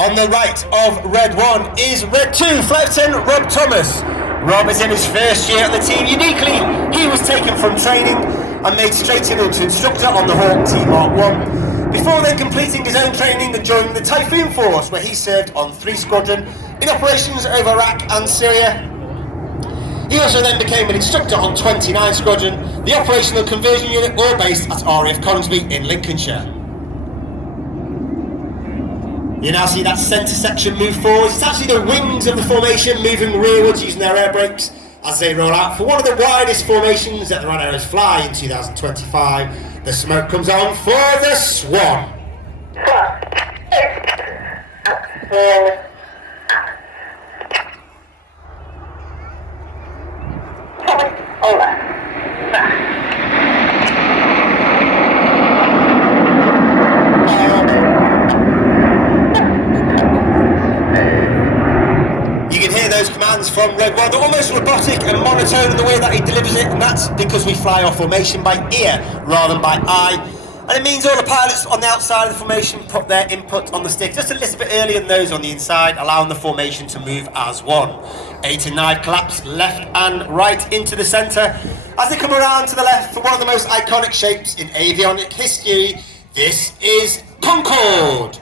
On the right of Red 1 is Red 2, Flight Lieutenant Rob Thomas. Rob is in his first year at the team. Uniquely, he was taken from training and made straight into instructor on the Hawk T-Mark 1, before then completing his own training and joining the Typhoon Force, where he served on 3 Squadron in operations over Iraq and Syria. He also then became an instructor on 29 Squadron, the operational conversion unit, all based at RAF Coningsby in Lincolnshire. You now see that centre section move forwards. It's actually the wings of the formation moving rearwards using their air brakes as they roll out for one of the widest formations that the Red Arrows fly in 2025. The smoke comes on for the Swan. You can hear those commands from Red 1. They're almost robotic and monotone in the way that he delivers it, and that's because we fly our formation by ear rather than by eye. And it means all the pilots on the outside of the formation put their input on the stick just a little bit earlier than those on the inside, allowing the formation to move as one. 8 and 9 collapse left and right into the centre. As they come around to the left for one of the most iconic shapes in avionic history, this is Concorde.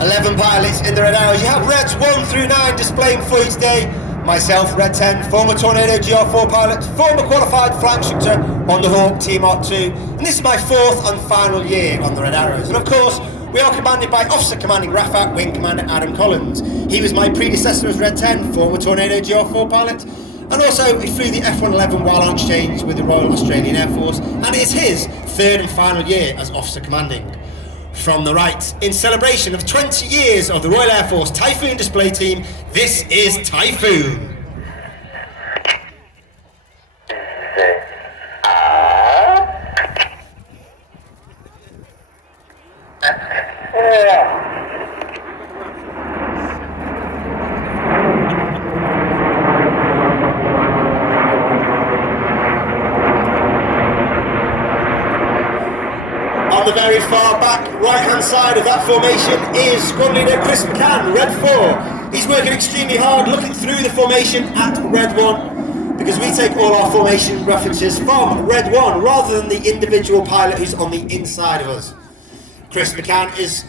11 pilots in the Red Arrows. You have Reds 1 through 9 displaying for you today. Myself, Red 10, former Tornado GR4 pilot, former qualified flight instructor on the Hawk T-Mark 2, and this is my 4th and final year on the Red Arrows. And of course, we are commanded by Officer Commanding RAF Wing Commander Adam Collins. He was my predecessor as Red 10, former Tornado GR4 pilot, and also he flew the F-111 while on exchange with the Royal Australian Air Force, and it is his 3rd and final year as Officer Commanding. From the right, in celebration of 20 years of the Royal Air Force Typhoon display team, this is Typhoon. On the very far back, right-hand side of that formation is Squad Leader Chris McCann, Red 4. He's working extremely hard, looking through the formation at Red 1, because we take all our formation references from Red 1, rather than the individual pilot who's on the inside of us. Chris McCann is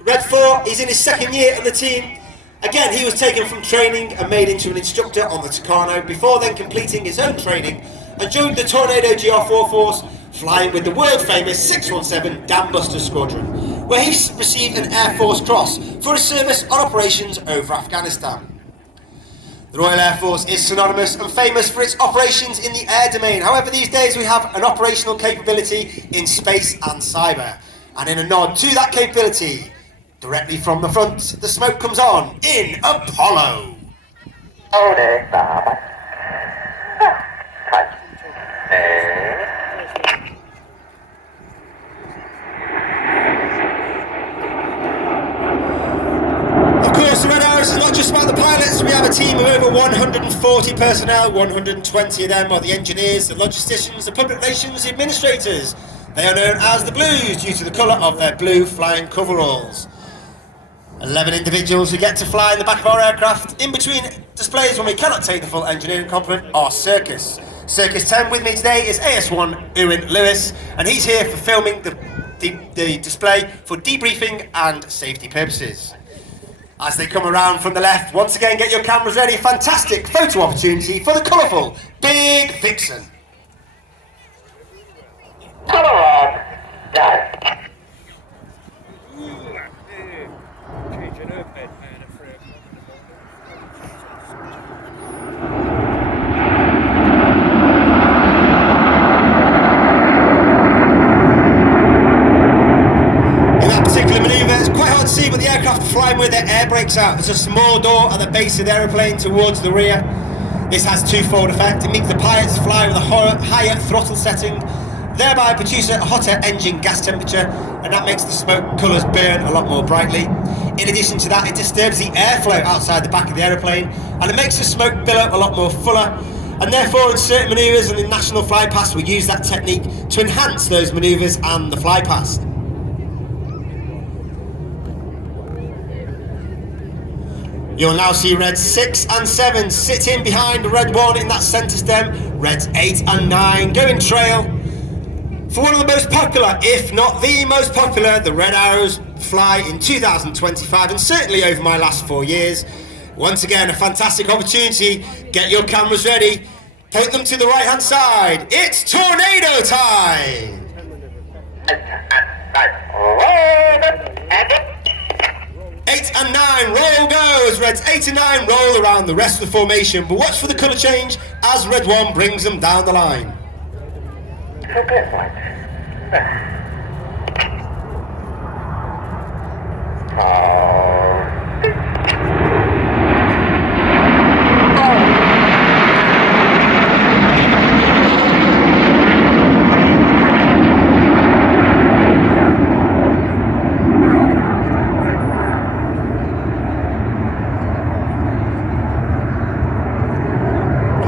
Red 4, he's in his 2nd year at the team. Again, he was taken from training and made into an instructor on the Tucano, before then completing his own training and joined the Tornado GR4 force, flying with the world-famous 617 Dam Buster Squadron, where he received an Air Force Cross for his service on operations over Afghanistan. The Royal Air Force is synonymous and famous for its operations in the air domain. However, these days we have an operational capability in space and cyber. And in a nod to that capability, directly from the front, the smoke comes on in Apollo. Of course, the Red Arrows is not just about the pilots. We have a team of over 140 personnel. 120 of them are the engineers, the logisticians, the public relations, the administrators. They are known as the Blues due to the colour of their blue flying coveralls. 11 individuals who get to fly in the back of our aircraft. In between displays when we cannot take the full engineering complement are Circus. Circus 10 with me today is AS1 Ewan Lewis, and he's here for filming the display for debriefing and safety purposes. As they come around from the left, once again get your cameras ready. Fantastic photo opportunity for the colourful Big Vixen. But the aircraft are flying with their air brakes out. There's a small door at the base of the aeroplane towards the rear. This has twofold effect. It means the pilots fly with a higher throttle setting. thereby produce a hotter engine gas temperature, and that makes the smoke colours burn a lot more brightly. In addition to that, it disturbs the airflow outside the back of the aeroplane, and it makes the smoke billow a lot more fuller, and therefore in certain manoeuvres and in national fly past we use that technique to enhance those manoeuvres and the fly past. You'll now see Reds 6 and 7 sitting behind Red 1 in that centre stem, Reds 8 and 9 going trail. For one of the most popular, if not the most popular, the Red Arrows fly in 2025 and certainly over my last 4 years. Once again, a fantastic opportunity. Get your cameras ready, point them to the right hand side. It's tornado time! 8 and 9, roll go, as Reds 8 and 9 roll around the rest of the formation, but watch for the colour change as Red 1 brings them down the line.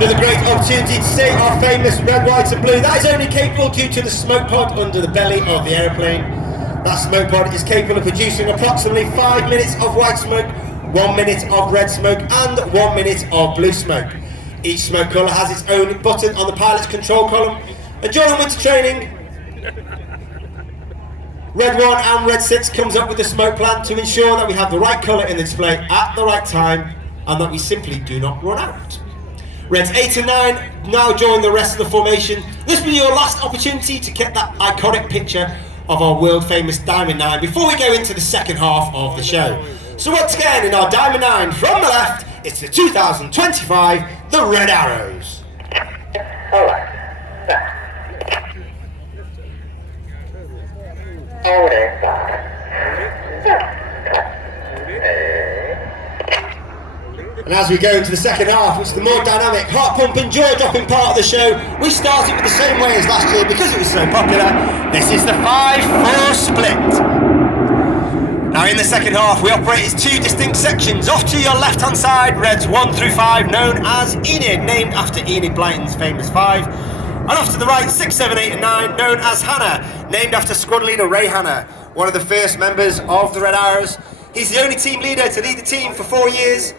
Another great opportunity to see our famous red, white and blue. That is only capable due to the smoke pod under the belly of the aeroplane. That smoke pod is capable of producing approximately 5 minutes of white smoke, 1 minute of red smoke and 1 minute of blue smoke. Each smoke colour has its own button on the pilot's control column, and during winter training, Red 1 and Red 6 comes up with a smoke plan to ensure that we have the right colour in the display at the right time and that we simply do not run out. Reds 8 and 9 now join the rest of the formation. This will be your last opportunity to get that iconic picture of our world famous Diamond 9 before we go into the second half of the show. So once again, in our Diamond 9 from the left, it's the 2025, the Red Arrows. And as we go into the second half, which is the more dynamic, heart-pumping, jaw-dropping part of the show, we start it with the same way as last year because it was so popular. This is the 5-4 split. Now in the second half, we operate as 2 distinct sections. Off to your left-hand side, Reds 1 through 5, known as Enid, named after Enid Blyton's famous 5. And off to the right, 6, 7, 8 and 9, known as Hannah, named after squad leader Ray Hannah, one of the first members of the Red Arrows. He's the only team leader to lead the team for 4 years.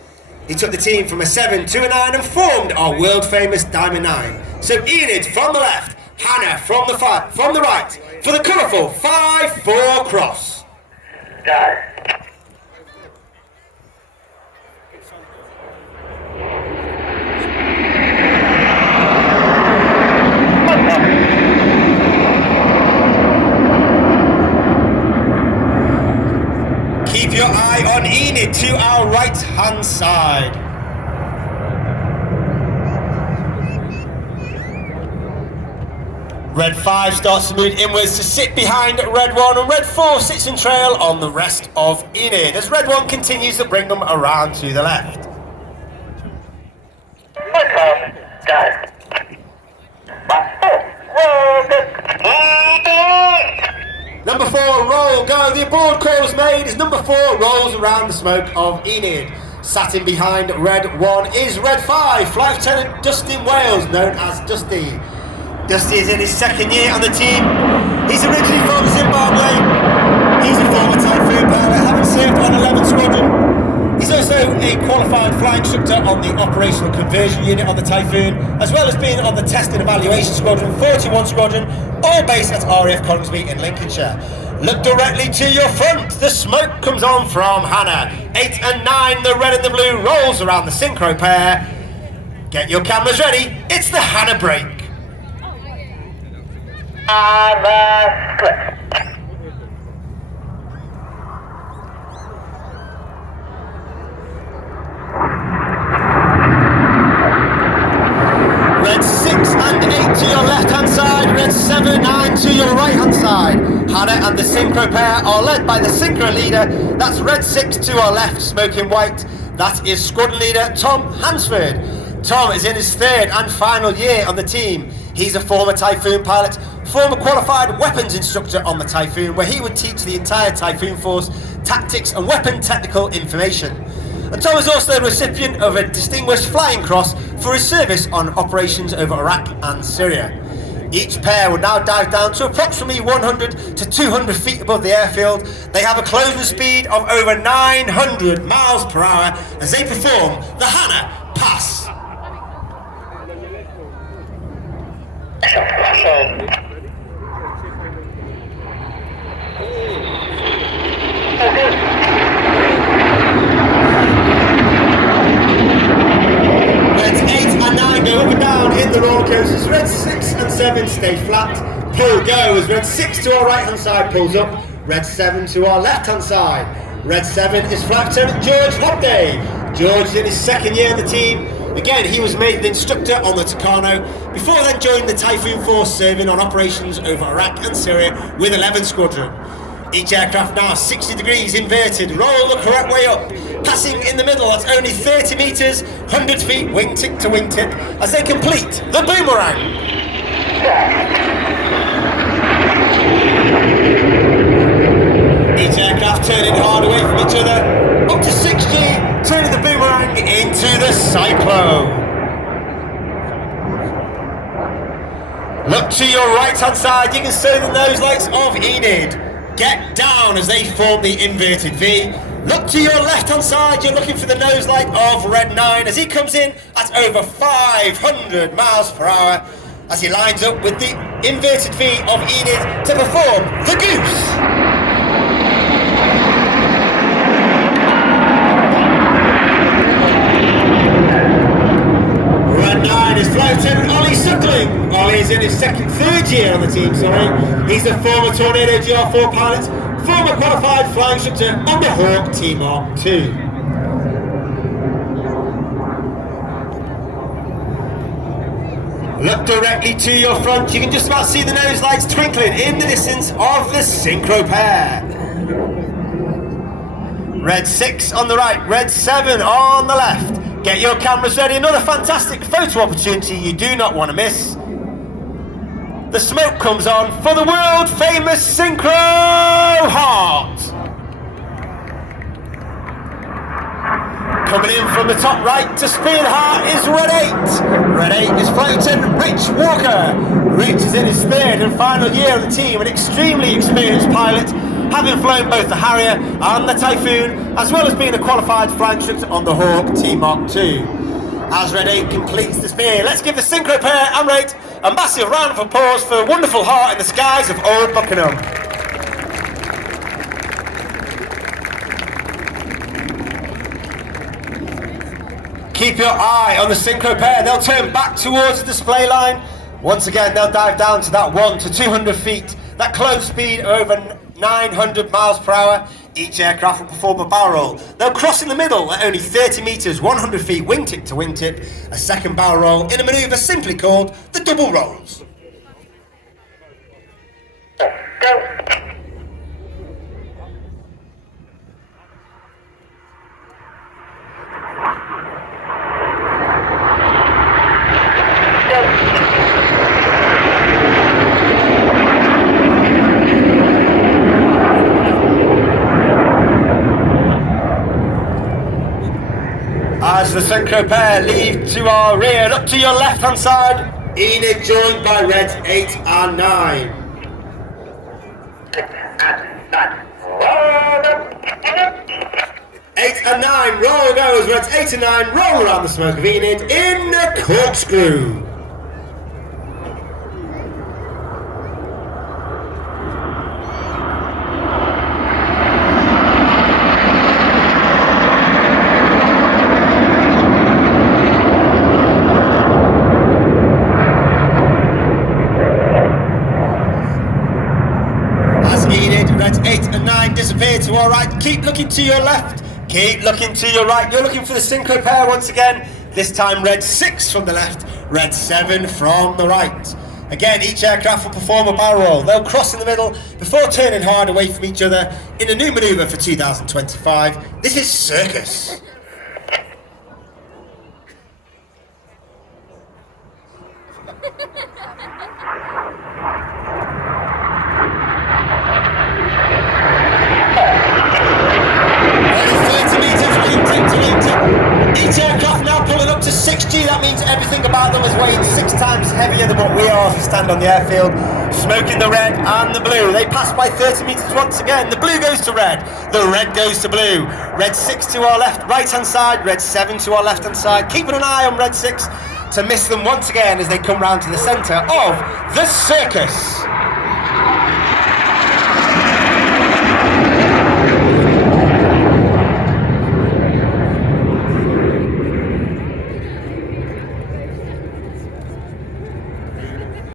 He took the team from a 7 to a 9 and formed our world famous Diamond 9. So Enid from the left, Hannah from the right, for the colourful 5-4 cross. Go. Keep your eye on Enid to our right hand side. Red 5 starts to move inwards to sit behind Red 1, and Red 4 sits in trail on the rest of Enid as Red 1 continues to bring them around to the left. Number 4, roll, go. The aboard call is made as number 4 rolls around the smoke of Enid. Sat in behind Red 1 is Red 5, Flight Lieutenant Dustin Wales, known as Dusty. Dusty is in his second year on the team. He's originally from Zimbabwe. He's a former Typhoon pilot, having served on 11 Squadron. He's also a qualified flying instructor on the Operational Conversion Unit on the Typhoon, as well as being on the Test and Evaluation Squadron, 41 Squadron, all based at RAF Coningsby in Lincolnshire. Look directly to your front. The smoke comes on from Hannah. 8 and 9, the red and the blue rolls around the synchro pair. Get your cameras ready. It's the Hannah break. Red 6 and 8 to your left hand side, Red 7, 9 to your right hand side. Hannah and the synchro pair are led by the synchro leader. That's Red 6 to our left, smoking white. That is squadron leader Tom Hansford. Tom is in his 3rd and final year on the team. He's a former Typhoon pilot, former qualified weapons instructor on the Typhoon, where he would teach the entire Typhoon force tactics and weapon technical information. And Tom is also the recipient of a Distinguished Flying Cross for his service on operations over Iraq and Syria. Each pair will now dive down to approximately 100 to 200 feet above the airfield. They have a closing speed of over 900 miles per hour as they perform the Hannah Pass. Reds 8 and 9 go up and down in the roller coasters. Reds 6 and 7 stay flat. Pull go as Red 6 to our right hand side pulls up. Red 7 to our left hand side. Red 7 is Flight Lieutenant George Hobday. George is in his second year in the team. Again, he was made an instructor on the Tucano before then joining the Typhoon Force, serving on operations over Iraq and Syria with 11th Squadron. Each aircraft now 60 degrees inverted, roll the correct way up, passing in the middle at only 30 metres, 100 feet wingtip to wingtip as they complete the boomerang. Each aircraft turning hard away from each other, up to 6G, turning the boomerang into the cyclone. Look to your right hand side, you can see the nose lights of Enid. Get down as they form the inverted V. Look to your left hand side, you're looking for the nose light of Red 9 as he comes in at over 500 miles per hour as he lines up with the inverted V of Enid to perform the goose. Red 9 is Flight Lieutenant Ollie Suckling. Ollie is in his third year on the team, He's a former Tornado GR4 pilot, former qualified flying instructor on the Hawk T-Mark 2. Look directly to your front, you can just about see the nose lights twinkling in the distance of the synchro pair. Red 6 on the right, Red 7 on the left. Get your cameras ready, another fantastic photo opportunity you do not want to miss. The smoke comes on for the world famous synchro heart. Coming in from the top right to spear the heart is Red 8. Red 8 is Flight Lieutenant Rich Walker. Rich is in his third and final year on the team, an extremely experienced pilot, having flown both the Harrier and the Typhoon, as well as being a qualified flying instructor on the Hawk T-Mark 2. As Red 8 completes the spear, let's give the synchro pair and Rate a massive round of applause for a wonderful heart in the skies of old Buckenham. Keep your eye on the synchro pair, they'll turn back towards the display line. Once again, they'll dive down to that 1 to 200 feet, that close speed over 900 miles per hour. Each aircraft will perform a barrel roll. They'll cross in the middle at only 30 metres, 100 feet wingtip to wingtip, a second barrel roll in a manoeuvre simply called the double rolls. Go. As the synchro pair leave to our rear, look to your left hand side, Enid joined by Reds 8 and 9. 8 and 9, roll goes Reds 8 and 9, roll around the smoke of Enid in the corkscrew. Reds 8 and 9 disappear to our right. Keep looking to your left. Keep looking to your right. You're looking for the synchro pair once again. This time Red 6 from the left, Red 7 from the right. Again, each aircraft will perform a barrel roll. They'll cross in the middle before turning hard away from each other in a new manoeuvre for 2025. This is Circus. everything about them is weighing 6 times heavier than what we are as we stand on the airfield, smoking the red and the blue. They pass by 30 metres once again. The blue goes to red, the red goes to blue. Red 6 to our left, right hand side, red 7 to our left hand side. Keeping an eye on red 6 to miss them once again as they come round to the centre of the circus.